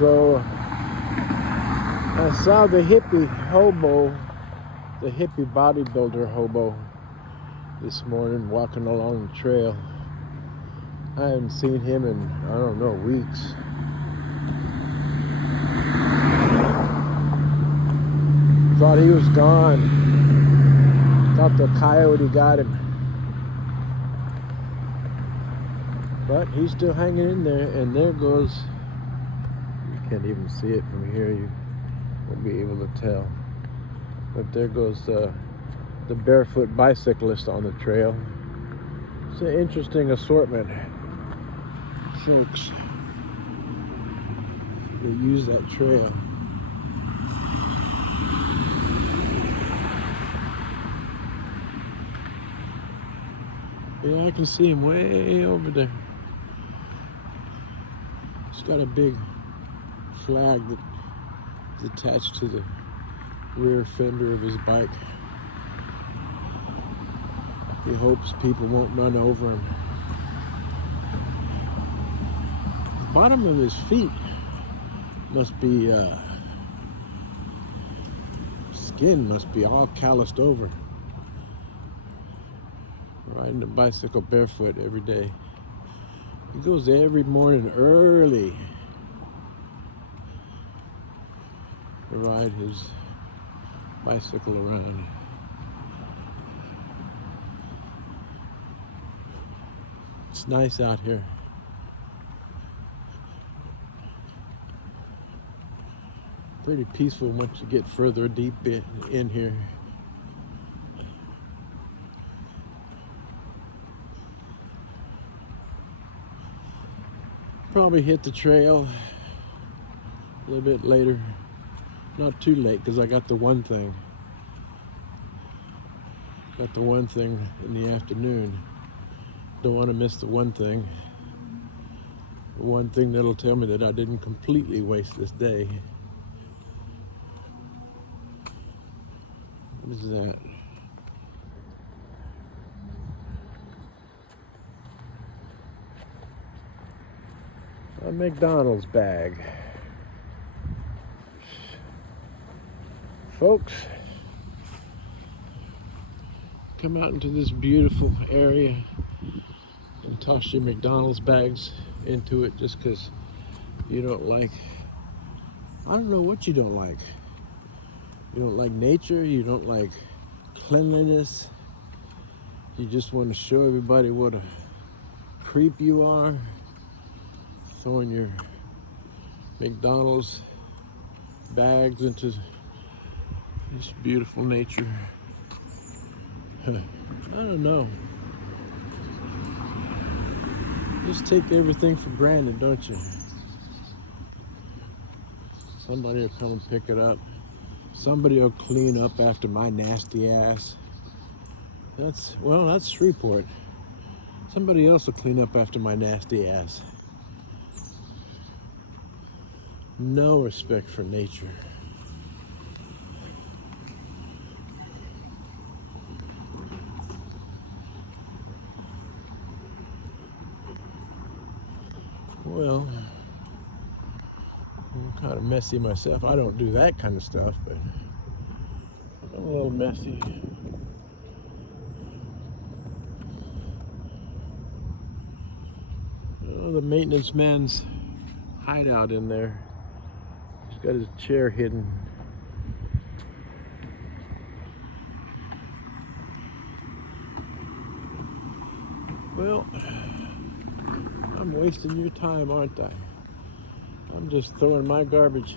So I saw the hippie hobo, the hippie bodybuilder hobo this morning walking along the trail. I haven't seen him in, I don't know, weeks. Thought he was gone. Thought the coyote got him. But he's still hanging in there, and there goes, you can't even see it from here, you won't be able to tell. But there goes the barefoot bicyclist on the trail. It's an interesting assortment, folks, that use that trail. Yeah, I can see him way over there. He's got a big flag that is attached to the rear fender of his bike. He hopes people won't run over him. The bottom of his feet must be, skin must be all calloused over. Riding a bicycle barefoot every day. He goes every morning early to ride his bicycle around. It's nice out here. Pretty peaceful once you get further deep in here. Probably hit the trail a little bit later. Not too late, because I got the one thing. Got the one thing in the afternoon. Don't want to miss the one thing. The one thing that'll tell me that I didn't completely waste this day. What is that? A McDonald's bag. Folks, come out into this beautiful area and toss your McDonald's bags into it just because you don't like, I don't know what you don't like. You don't like nature, you don't like cleanliness, you just want to show everybody what a creep you are, throwing your McDonald's bags into this beautiful nature. I don't know. Just take everything for granted, don't you? Somebody will come and pick it up. Somebody will clean up after my nasty ass. That's Shreveport. Somebody else will clean up after my nasty ass. No respect for nature. Well, I'm kind of messy myself. I don't do that kind of stuff, but I'm a little messy. Oh, the maintenance man's hideout in there. He's got his chair hidden. Well, I'm wasting your time, aren't I? I'm just throwing my garbage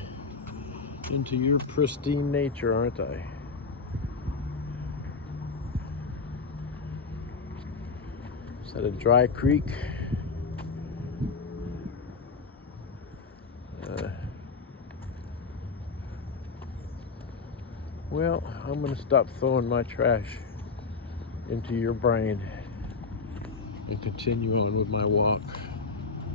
into your pristine nature, aren't I? Is that a dry creek? Well, I'm gonna stop throwing my trash into your brain and continue on with my walk.